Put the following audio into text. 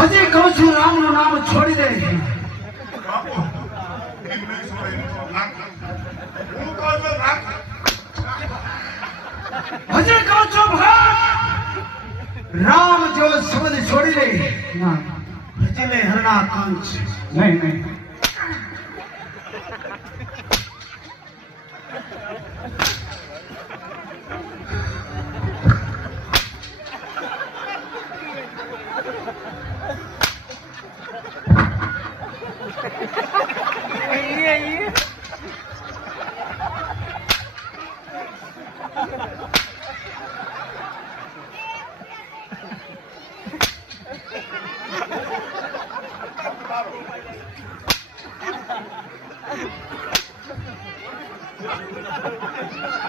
હજી કહું છું રામનું નામ છોડી દે. હજી કહું છું ભાઈ રામ જો શબ્દ છોડી દે હજી લે હરણા કાંચ નહીં.